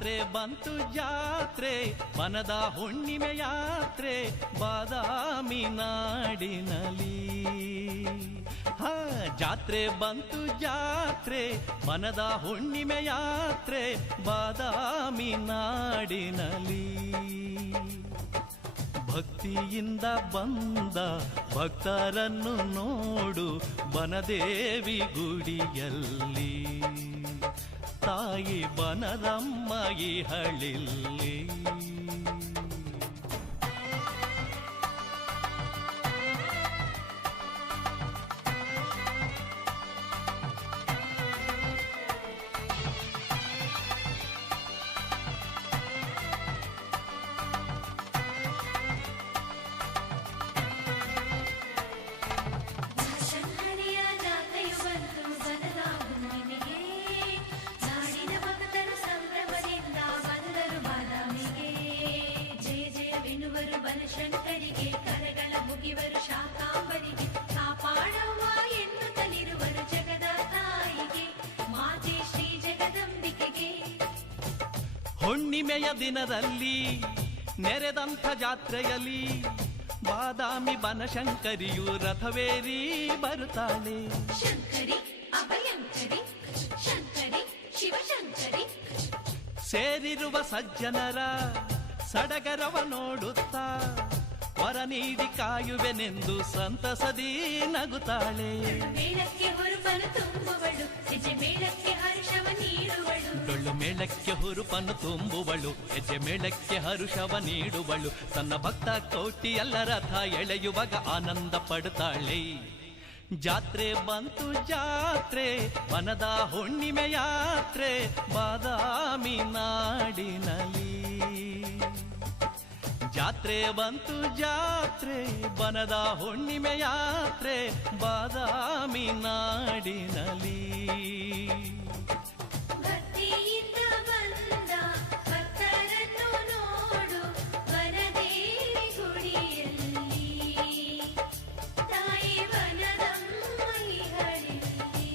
ಜಾತ್ರೆ ಬಂತು ಜಾತ್ರೆ ಬನದ ಹುಣ್ಣಿಮೆ ಯಾತ್ರೆ ಬಾದಾಮಿ ನಾಡಿನಲಿ. ಜಾತ್ರೆ ಬಂತು ಜಾತ್ರೆ ಬನದ ಹುಣ್ಣಿಮೆ ಯಾತ್ರೆ ಬಾದಾಮಿ ನಾಡಿನಲಿ. ಭಕ್ತಿಯಿಂದ ಬಂದ ಭಕ್ತರನ್ನು ನೋಡು ಬನದೇವಿ ಗುಡಿಯಲ್ಲಿ, ತಾಯಿ ಬನದಮ್ಮ ಇಹಳಿಲ್ಲಿ. ಬನಶಂಕರಿಗೆ ಕರಗಳ ಮುಗಿವರು ಶಾಕಾಂಬರಿಗೆ, ಕಾಪಾಡವ್ವ ಎನ್ನುತ್ತಲಿರುವರು ಜಗದ ತಾಯಿಗೆ, ಮಾತೆ ಶ್ರೀ ಜಗದಂಬಿಕೆಗೆ. ಹುಣ್ಣಿಮೆಯ ದಿನದಲ್ಲಿ ನೆರೆದಂಥ ಜಾತ್ರೆಯಲ್ಲಿ ಬಾದಾಮಿ ಬನಶಂಕರಿಯು ರಥವೇರಿ ಬರುತ್ತಾಳೆ. ಶಂಕರಿ ಅಭಯಂಕರಿ ಶಂಕರಿ ಶಿವಶಂಕರಿ, ಸೇರಿರುವ ಸಜ್ಜನರ ಸಡಗರವ ನೋಡುತ್ತಾ ವರ ನೀಡಿ ಕಾಯುವೆನೆಂದು ಸಂತಸದಿ ನಗುತ್ತಾಳೆ. ಮೇಳಕ್ಕೆ ಹುರುಪನು ತುಂಬುವಳು, ಹೆಜ್ಜೆ ಮೇಳಕ್ಕೆ ಹರ್ಷವ ನೀಡುವಳು. ಡೊಳ್ಳು ಮೇಳಕ್ಕೆ ಹುರುಪನು ತುಂಬುವಳು, ಹೆಜ್ಜೆ ಮೇಳಕ್ಕೆ ಹರುಷವ ನೀಡುವಳು. ತನ್ನ ಭಕ್ತ ಕೋಟಿಯಲ್ಲ ರಥ ಎಳೆಯುವಾಗ ಆನಂದ ಪಡುತ್ತಾಳೆ. ಜಾತ್ರೆ ಬಂತು ಜಾತ್ರೆ ಬನದ ಹುಣ್ಣಿಮೆ ಯಾತ್ರೆ ಬಾದಾಮಿ ನಾಡಿನಲಿ. ಜಾತ್ರೆ ಬಂತು ಜಾತ್ರೆ ಬನದ ಹುಣ್ಣಿಮೆ ಯಾತ್ರೆ ಬಾದಾಮಿ ನಾಡಿನಲಿ. ಭಕ್ತಿಯಿಂದ ಬಂದ ಭಕ್ತರನ್ನು ನೋಡು ವನದೇವಿ ಗುಡಿಯಲ್ಲಿ, ತಾಯಿ ವನದಮ್ಮ ಇಹಳಿಲ್ಲಿ.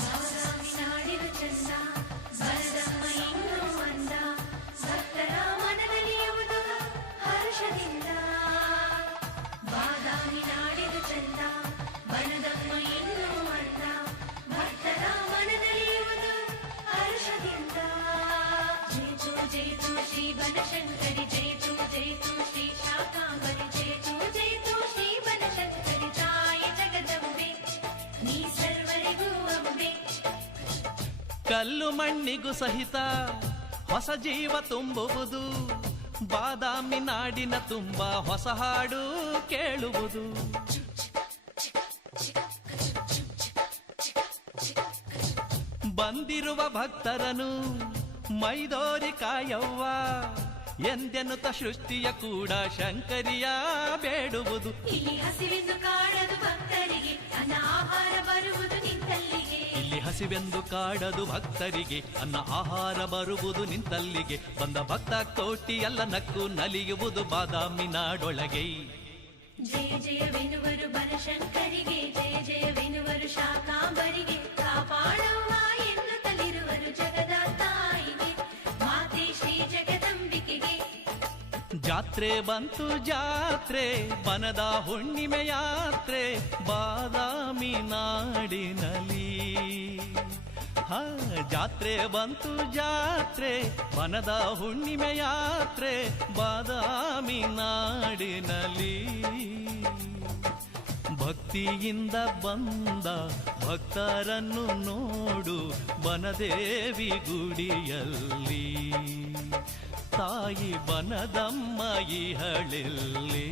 ಬಾದಾಮಿ ನಾಡಿನ ಚಂದ ವನದಮ್ಮ ಇನ್ನೂ ಅಂದ, ಭಕ್ತರ ಮನದಲ್ಲಿಯುವುದು ಹರ್ಷದಿಂದ. ಬಾದಾಮಿ ನಾಡಿನ ಚಂದ ವನದಮ್ಮ ಇನ್ನೂ ಅಂದ, ಭಕ್ತರ ಮನದಲ್ಲಿಯುವುದು ಹರ್ಷದಿಂದ. ಜೇತು ಜೇತು ಶ್ರೀ ಬನಶಂಕರಿ, ಜೇತು ಜೇತು ಶ್ರೀ ಶಾಕಾಂಬರಿ, ಜೇತು ಜೇತು ಶ್ರೀ ಬನಶಂಕರಿ, ತಾಯಿ ಜಗದಂಬೆ ನೀ ಸರ್ವರಿಗೂ ಅಂಬೆ. ಕಲ್ಲು ಮಣ್ಣಿಗೂ ಸಹಿತ ಹೊಸ ಜೀವ ತುಂಬುವುದು, ಬಾದಾಮಿ ನಾಡಿನ ತುಂಬ ಹೊಸ ಹಾಡು ಕೇಳುವುದು. ಬಂದಿರುವ ಭಕ್ತರನು ಮೈದೋರಿ ಕಾಯವ್ವ ಎಂದೆನ್ನುತ್ತ ಸೃಷ್ಟಿಯ ಕೂಡ ಶಂಕರಿಯ ಬೇಡುವುದು. ಇಲ್ಲಿ ಹಸಿವೆಂದು ಕಾಡದು ಭಕ್ತರಿಗೆ ಅನ್ನ ಆಹಾರ ಬರುವುದು ನಿಂತಲ್ಲಿಗೆ, ಇಲ್ಲಿ ಹಸಿವೆಂದು ಕಾಡದು ಭಕ್ತರಿಗೆ ಅನ್ನ ಆಹಾರ ಬರುವುದು ನಿಂತಲ್ಲಿಗೆ. ಬಂದ ಭಕ್ತ ಕೋಟಿಯಲ್ಲ ನಕ್ಕು ನಲಿಯುವುದು ಬಾದಾಮಿ ನಾಡೊಳಗೆ. ಜಯ ಜಯವೆನುವರು ಬನಶಂಕರಿಗೆ, ಜಯ ಜಯವೆನುವರು ಶಾಕಾಂಬರಿಗೆ, ಕಾಪಾಡವ್ವ ಎನ್ನುತ್ತಲಿರುವರು ಜಗದ ತಾಯಿಗೆ, ಮಾತೆ ಶ್ರೀ ಜಗದಂಬಿಕೆಗೆ. ಜಾತ್ರೆ ಬಂತು ಜಾತ್ರೆ ಬನದ ಹುಣ್ಣಿಮೆ ಯಾತ್ರೆ ಬಾದಾಮಿ ನಾಡಿನಲಿ. ಜಾತ್ರೆ ಬಂತು ಜಾತ್ರೆ ಬನದ ಹುಣ್ಣಿಮೆ ಯಾತ್ರೆ ಬಾದಾಮಿ ನಾಡಿನಲಿ. ಭಕ್ತಿಯಿಂದ ಬಂದ ಭಕ್ತರನ್ನು ನೋಡು ಬನದೇವಿ ಗುಡಿಯಲ್ಲಿ, ತಾಯಿ ಬನದಮ್ಮ ಇಹಳಿಲ್ಲಿ.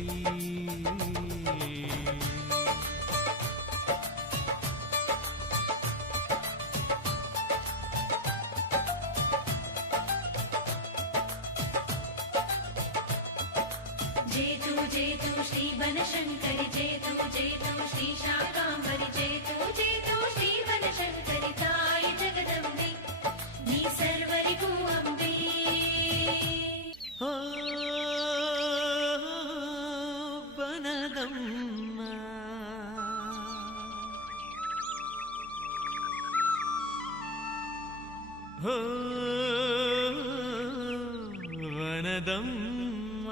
ಜೇತು ಜೇತು ಶ್ರೀ ಬನಶಂಕರಿ, ಜೇತು ಜೇತು ಶ್ರೀ ಶಾಕಾಂಬರಿ, ಜೇತು ಜೇತು ಶ್ರೀ ಬನಶಂಕರಿ, ತಾಯಿ ಜಗದಂಬೆ ನೀ ಸರ್ವರಿಗೂ ಅಂಬೆ. ಬನದಮ್ಮ ಜಗದಮ್ಮ.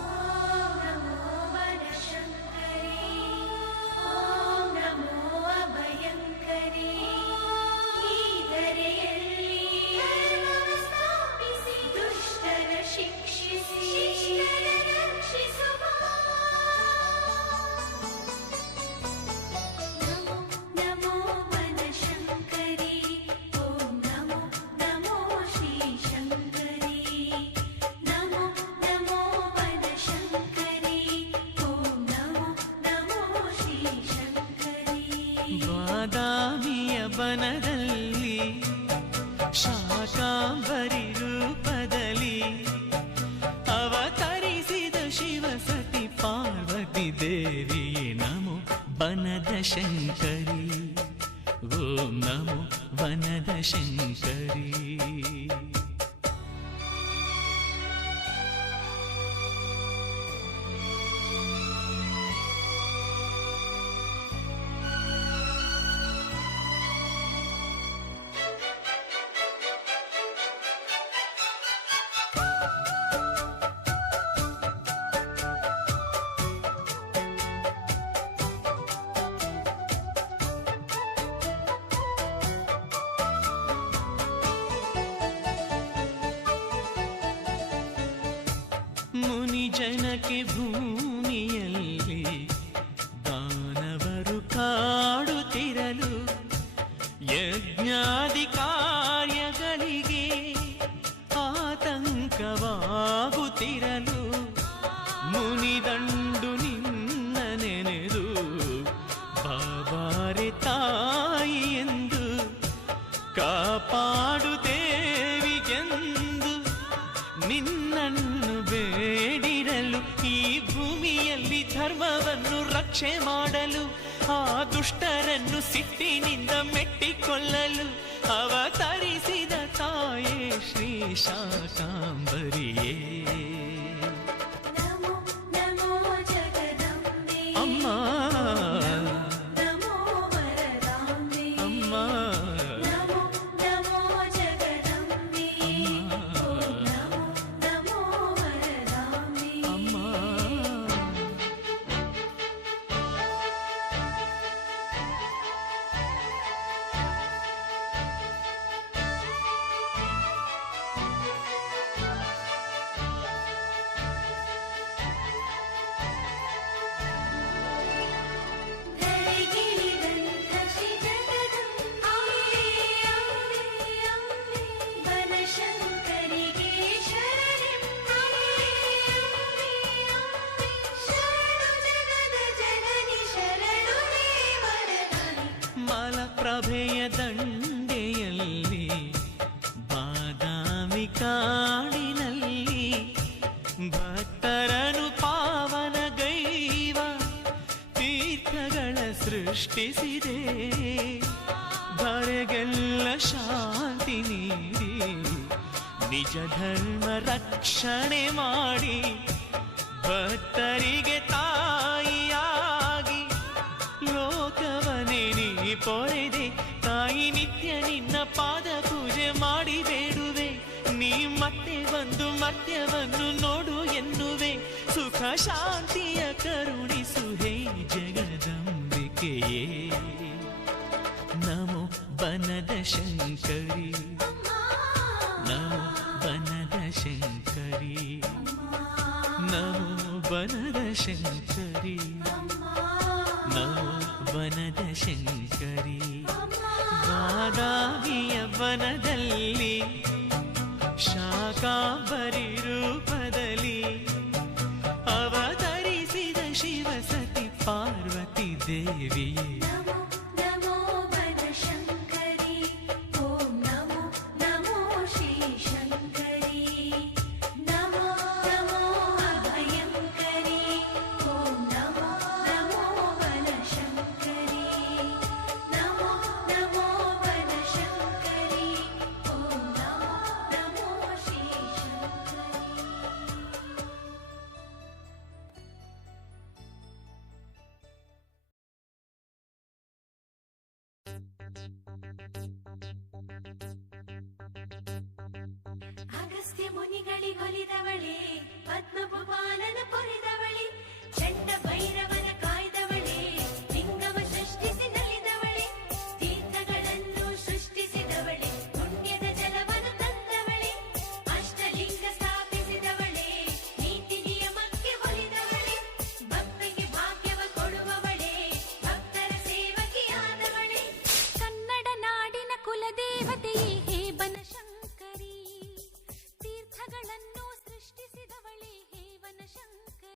ಓಂ ನಮೋ ಬನಶಂಕರಿ, ಓಂ ನಮೋ ಅಭಯಂಕರಿ. ಈ ಧರೆಯಲ್ಲಿ ಸ್ಥಾಪಿಸಿ ದುಷ್ಟರ ಶಿಕ್ಷಿಸಿ ಶಿಷ್ಟರ ರಕ್ಷಿಸುವ. ನಮೋ ನಮೋ ಬನಶಂಕರಿ, ಓಂ ನಮೋ ನಮೋ ಶ್ರೀ ಶಂಕರಿ. ನಮೋ ನಮೋ ಬನಶಂಕರಿ, ಓಂ ನಮೋ ನಮೋ ಶ್ರೀ ಶಂಕರಿ. ಬಾದಾಮಿಯ ಬನದಲ್ಲಿ ಶಾಕಾಂಬರಿ ರೂಪದಲ್ಲಿ ಅವತರಿಸಿದ ಶಿವಸತಿ ಪಾರ್ವತಿ ದೇವಿಯೇ ನಮೋ ಬನದ ಶಂಕರಿ. ಓಂ ನಮೋ ಬನದ ಶಂಕರಿ. ಮುನಿ ಜನಕ್ಕೆ ಭೂಮಿಯಲ್ಲಿ ದಾನವರು ಕಾಡುತ್ತಿರಲು ಯಜ್ಞಾದಿ ಕಾರ್ಯಗಳಿಗೆ ಆತಂಕವಾಗುತ್ತಿರಲು ಮುನಿದಂಡು ನಿನ್ನ ನೆನೆದು ಬಾಬಾರೆ ತಾಯಿ ಎಂದು ಕಾಪಾಡು ದೇವಿಗೆಂದು ನಿನ್ನನ್ನು ಬೇಡಿರಲು ಈ ಭೂಮಿಯಲ್ಲಿ ಧರ್ಮವನ್ನು ರಕ್ಷೆ ಮಾಡಲು ಆ ದುಷ್ಟರನ್ನು ಸಿಟ್ಟಿನಿಂದ ಮೆಟ್ಟಿಕೊಳ್ಳಲು ಅವತರಿಸಿದ ತಾಯೇ ಶ್ರೀ ಶಾಕಾಂಬರಿಯೇ. ನಮೋ ನಮೋ ಜಗದಂಬೆ, ಅಮ್ಮ ನಮೋ ವರದಾಂಬೆ. ಅಮ್ಮ ನಮೋ ನಮೋ ಜಗದಂಬೆ, ಓಂ ನಮೋ ನಮೋ ವರದಾಂಬೆ. ಅಮ್ಮ. ಧರೆಗಿಳಿದಂಥ ಶ್ರೀ ಜಗದಂಬೆ, ಅಂಬೆ ಅಂಬೆ ಬನಶಂಕರಿಗೆ ಶರಣೆಂಬೆ. ಅಂಬೆ ಅಂಬೆ ಶರಣು ಜಗದ ಜನನಿ, ಶರಣು ದೇವರದಾನಿ. ಮಲಪ್ರಭೆಯ ದಂಡೆಯಲ್ಲಿ ಬಾದಾಮಿ ಕಾಡಿನಲ್ಲಿ ಭಕ್ತರನು ಪಾವನಗೈವ ತೀರ್ಥಗಳ ಸೃಷ್ಟಿಸಿದೆ. ಧರೆಗೆಲ್ಲ ಶಾಂತಿ ನೀಡಿ ನಿಜ ಧರ್ಮ ರಕ್ಷಣೆ ಮಾಡಿ ಭಕ್ತರಿಗೆ ತಾಯಿಯಾಗಿ ಲೋಕವನೇ ನೀ ಪೊರೆದೆ. ತಾಯಿ ನಿತ್ಯ ನಿನ್ನ ಪಾದ ಪೂಜೆ ಮಾಡಿ ಬೇಡುವೆ. ನೀ ಮತ್ತೆ ಒಂದು ಮರ್ತ್ಯವನ್ನು ನೋಡು ಎನ್ನುವೆ. ಸುಖ ಶಾಂತಿಯ ಕರುಣಿಸು ಹೇ ಜಗದಂಬಿಕೆಯೇ. ನಮೋ ಬನದ ಶಂಕರಿ, ನಮೋ ಬನದ ಶಂಕರಿ, ನಮೋ ಬನದ ಶಂಕರಿ, ನಮೋ ಬನದ ಶಂಕರಿ. ಬಾದಾಮಿಯ ಬನದಲ್ಲಿ ಶಾಕಾಂಬರಿ ರೂಪದಲ್ಲಿ ಅವತರಿಸಿದ ಶಿವಸತಿ ಪಾರ್ವತಿ ದೇವಿಯೇ. ಅಗಸ್ತ್ಯ ಮುನಿಗಳಿಗೊಲಿದವಳೆ, ಪದ್ಮಭೂಪಾಲನ ಪೊರೆದವಳೆ, ಚಂಡ ಭೈರವನ ಕಾಯ್ದವಳೆ, ಲಿಂಗವ ಸೃಷ್ಟಿಸಿ ನಲಿದವಳೆ, ತೀರ್ಥಗಳನ್ನು ಸೃಷ್ಟಿಸಿದವಳೆ, ಪುಣ್ಯದ ಜಲವನ್ನು ತಂದವಳೆ, ಅಷ್ಟಲಿಂಗ ಸ್ಥಾಪಿಸಿದವಳೆ, ನೀತಿ ನಿಯಮಕ್ಕೆ ಒಲಿದವಳೆ, ಭಕ್ತಿಗೆ ಭಾಗ್ಯವ ಕೊಡುವವಳೆ, ಭಕ್ತರ ಸೇವಕಿಯಾದವಳೆ. ಕನ್ನಡ ನಾಡಿನ ಕುಲದೇವತೆಯೇ